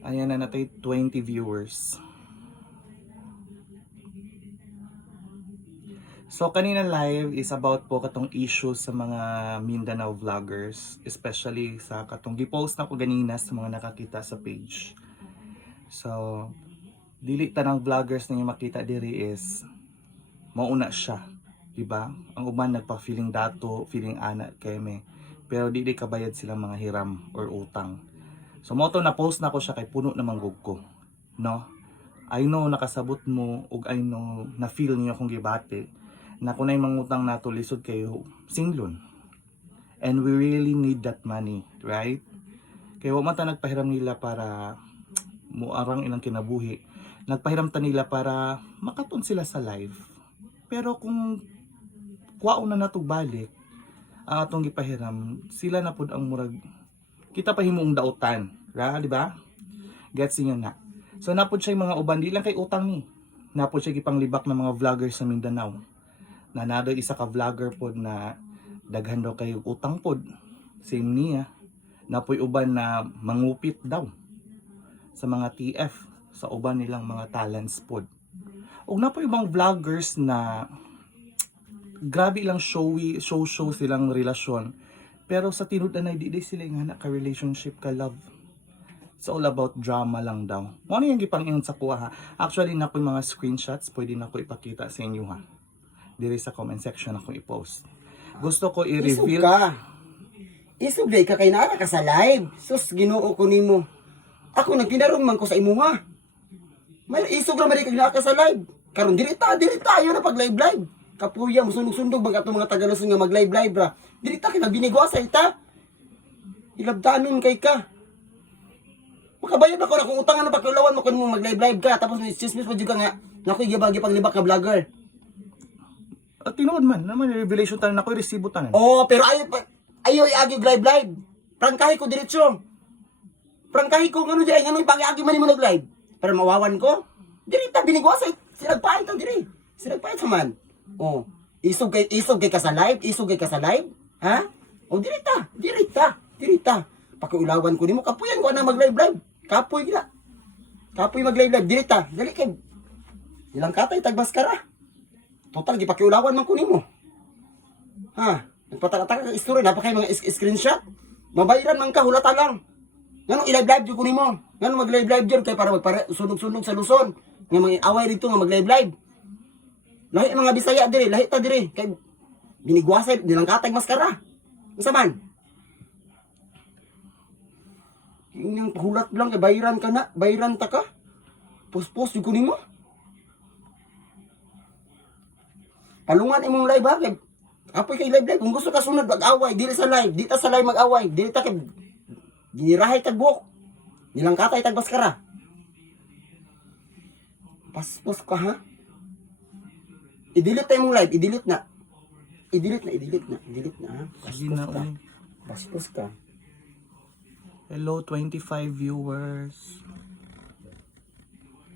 Ayan na natay 20 viewers. So kanina live is about po katong issue sa mga Mindanao vloggers, especially sa katong gi-post na ko ganina sa mga nakakita sa page. So dili tanang vloggers na yung makita diri is mauna siya, di ba? Ang uban nagpa-feeling dato, feeling ana kay me. Pero di kabayad silang mga hiram or utang. So mo to na post na ko siya kay puno na manggug ko, no? I know nakasabot mo ug I know na feel niyo akong gibati na kunay mangutang nato lisod kayo singlon. And we really need that money, right? Kaya wa man ta nagpahiram nila para muarang ilang kinabuhi. Nagpahiram ta nila para makaton sila sa live. Pero kung kwaon na natog balik ang atong gipahiram, sila na pud ang murag kita pa himong dautan, ra, di ba? Gets niyo na. So napod siya yung mga uban, di lang kay utang ni. Napod siya gipanglibak ng mga vloggers sa Mindanao. Na nadoy isa ka vlogger pod na daghan daw kay utang pod. Same niya. Napoy uban na mangupit daw sa mga TF, sa uban nilang mga talents pod. Ug napoy ibang vloggers na grabe lang show silang relasyon. Pero sa tinud-anay di sila nga ka relationship ka love. It's all about drama lang daw. Ano yung gipang-ingon sa kuha ha? Actually na ko yung mga screenshots, pwede na ko ipakita sa inyo ha. Diri sa comment section ako i-post. Gusto ko i-reveal. Isog ka. Isog day ka kay nara ka sa live. Sus Ginoo ko nimo. Ako nagtinarong man ko sa imuha. May isog ra man kay nara ka sa live. Karon diri tayo na pag live. Kapuya mo sundog-sundog bag ato mga Tagaluson nga mag live ra. Diri ta kay nagbinigwasa ita. Ilabdanon kay ka. Makabayad ako na kung utangan na pakiulawan mo kung mo mag live ka tapos chismis pa juga nga nakoy gibagi paglibak ka vlogger. At tinuod man naman revelation tanan ako resibo tanan. Oh, pero ayo iagi live. Prangkahi ko diretso. Prangkahi ko ngano di ay ngano ipagi-agi man mo nag-live. Pero mawawan ko. Diri ta binigwasa sinagpain ta diri. Sinagpain sa man. Oh, isog kay ka sa live, ha? Oh, diri ta. Pakiulawan ko nimo kapuyan ko na mag-live. Kapoy gila. Kapoy mag-live diri ta. Dali kay. Ilang katay tagbaskara. Total gipakiulawan man ko nimo. Ha? Nagpataka-taka ka istorya na pa kay mga screenshot. Mabayaran man ka hulata lang. Ngano i-live jud ko nimo? Ngano mag-live jud kay para sunog-sunog sa Luzon. Nga mga away dito nga mag-live. Lahi mga Bisaya diri, lahi ta diri kay binigwasay nilang katay maskara. Unsa man? Inyang hulat lang kay bayaran ta ka. Post jud ko nimo. Palungan imong live ha kay apoy kay live. Kung gusto ka sunod mag-away dili sa live, di ta sa live mag-away, dili ta kay ginirahay tag buhok. Nilang katay tag maskara. Paspos ka ha? I-delete tayo mong live, i-delete na ha? Sige na. Paspos ka. Hello 25 viewers.